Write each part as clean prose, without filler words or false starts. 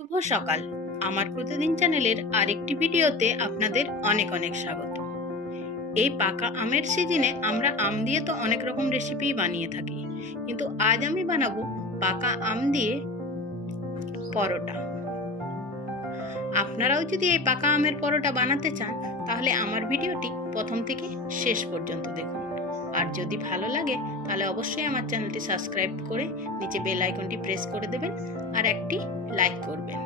শুভ সকাল। আমার প্রতিদিন চ্যানেলের আরেকটি ভিডিওতে আপনাদের অনেক অনেক স্বাগত। এই পাকা আমের সিজনে আমরা আম দিয়ে তো অনেক রকম রেসিপি বানিয়ে থাকি, কিন্তু আজ আমি বানাবো পাকা আম দিয়ে পরোটা। আপনারাও যদি এই পাকা আমের পরোটা বানাতে চান তাহলে আমার ভিডিওটি প্রথম থেকে শেষ পর্যন্ত দেখুন। আর যদি ভালো লাগে তাহলে অবশ্যই আমার চ্যানেলটি সাবস্ক্রাইব করে নিচে বেল আইকনটি প্রেস করে দেবেন আর একটি লাইক করবেন।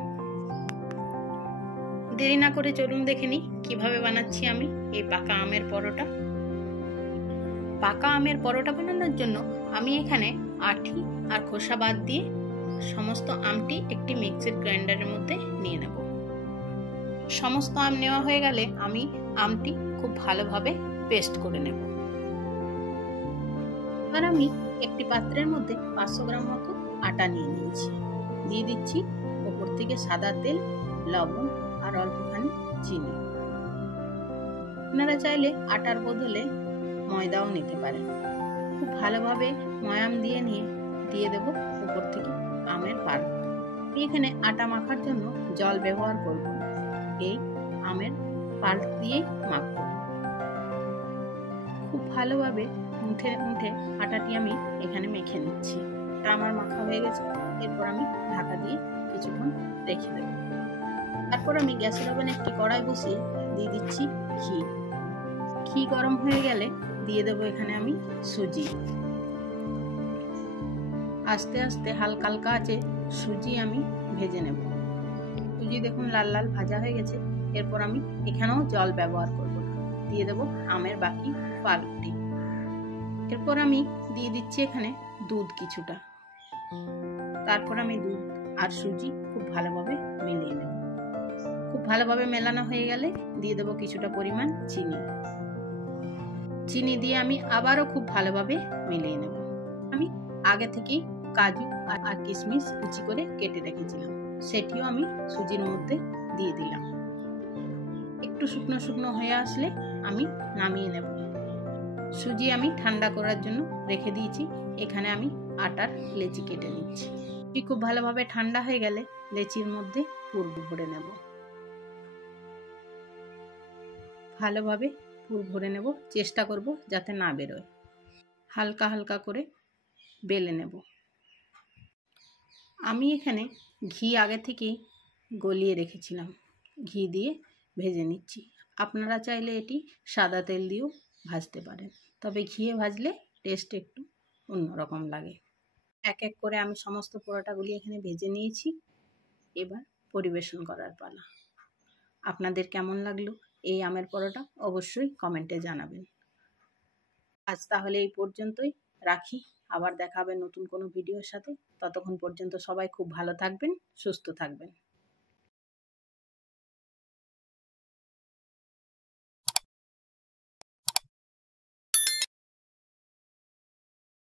দেরি না করে চলুন দেখে নিই কিভাবে বানাচ্ছি আমি এই পাকা আমের পরোটা। পাকা আমের পরোটা বানানোর জন্য আমি এখানে আঁটি আর খোসা বাদ দিয়ে সমস্ত আমটি একটি মিক্সির গ্রাইন্ডারের মধ্যে নিয়ে নেব। সমস্ত আম নেওয়া হয়ে গেলে আমি আমটি খুব ভালোভাবে পেস্ট করে নেব। এবার আমি একটি পাত্রের মধ্যে 500 গ্রাম মতো আটা নিয়ে নিয়েছি। দিয়ে দিচ্ছি ওপর থেকে সাদা তেল, লবণ আর অল্পখানি চিনি। আপনারা চাইলে আটার বদলে ময়দাও নিতে পারেন। খুব ভালোভাবে ময়াম দিয়ে দেব উপর থেকে আমের পাল্প। এখানে আটা মাখার জন্য জল ব্যবহার করব না, এই আমের পাল্প দিয়েই মাখব। খুব ভালোভাবে মুঠে মুঠে আটাটি আমি এখানে মেখে নিচ্ছি। আমার মাখা হয়ে গেছে। এরপর আমি ঢাকা দিয়ে কিছুক্ষণ রেখে দেব। তারপর আমি গ্যাসের ওভেনে একটি কড়াই বসিয়ে দিয়ে দিচ্ছি ঘি। ঘি গরম হয়ে গেলে দিয়ে দেব এখানে আমি সুজি। আস্তে আস্তে হালকা হালকা আছে সুজি আমি ভেজে নেব। সুজি দেখুন লাল লাল ভাজা হয়ে গেছে। এরপর আমি এখানেও জল ব্যবহার করব না, দিয়ে দেব আমের বাকি পাল্পটি। এরপর আমি দিয়ে দিচ্ছি এখানে দুধ কিছুটা। তারপর আমি দুধ আর সুজি খুব ভালোভাবে মিলিয়ে নেব। খুব ভালোভাবে মেলানো হয়ে গেলে দিয়ে দেব কিছুটা পরিমাণ চিনি। চিনি দিয়ে আমি আবারও খুব ভালোভাবে মিলিয়ে নেব। আমি আগে থেকেই কাজু আর কিশমিশ কুচি করে কেটে রেখেছিলাম, সেটিও আমি সুজির মধ্যে দিয়ে দিলাম। একটু শুকনো শুকনো হয়ে আসলে আমি নামিয়ে নেব। সুজি আমি ঠান্ডা করার জন্য রেখে দিয়েছি। এখানে আমি আটার লেচি কেটে নিচ্ছি। খুব ভালোভাবে ঠান্ডা হয়ে গেলে লেচির মধ্যে পুর ভরে নেব। ভালোভাবে পুর ভরে নেব, চেষ্টা করব যাতে না বেরোয়। হালকা হালকা করে বেলে নেব। আমি এখানে ঘি আগে থেকেই গলিয়ে রেখেছিলাম, ঘি দিয়ে ভেজে নিচ্ছি। আপনারা চাইলে এটি সাদা তেল দিয়েও ভাজতে পারেন, তবে ঘিয়ে ভাজলে টেস্ট একটু অন্যরকম লাগে। এক এক করে আমি সমস্ত পরোটাগুলি এখানে ভেজে নিয়েছি। এবার পরিবেশন করার পালা। আপনাদের কেমন লাগলো এই আমের পরোটা অবশ্যই কমেন্টে জানাবেন। আজ তাহলে এই পর্যন্তই রাখি। আবার দেখা হবে নতুন কোনো ভিডিওর সাথে। ততক্ষণ পর্যন্ত সবাই খুব ভালো থাকবেন, সুস্থ থাকবেন।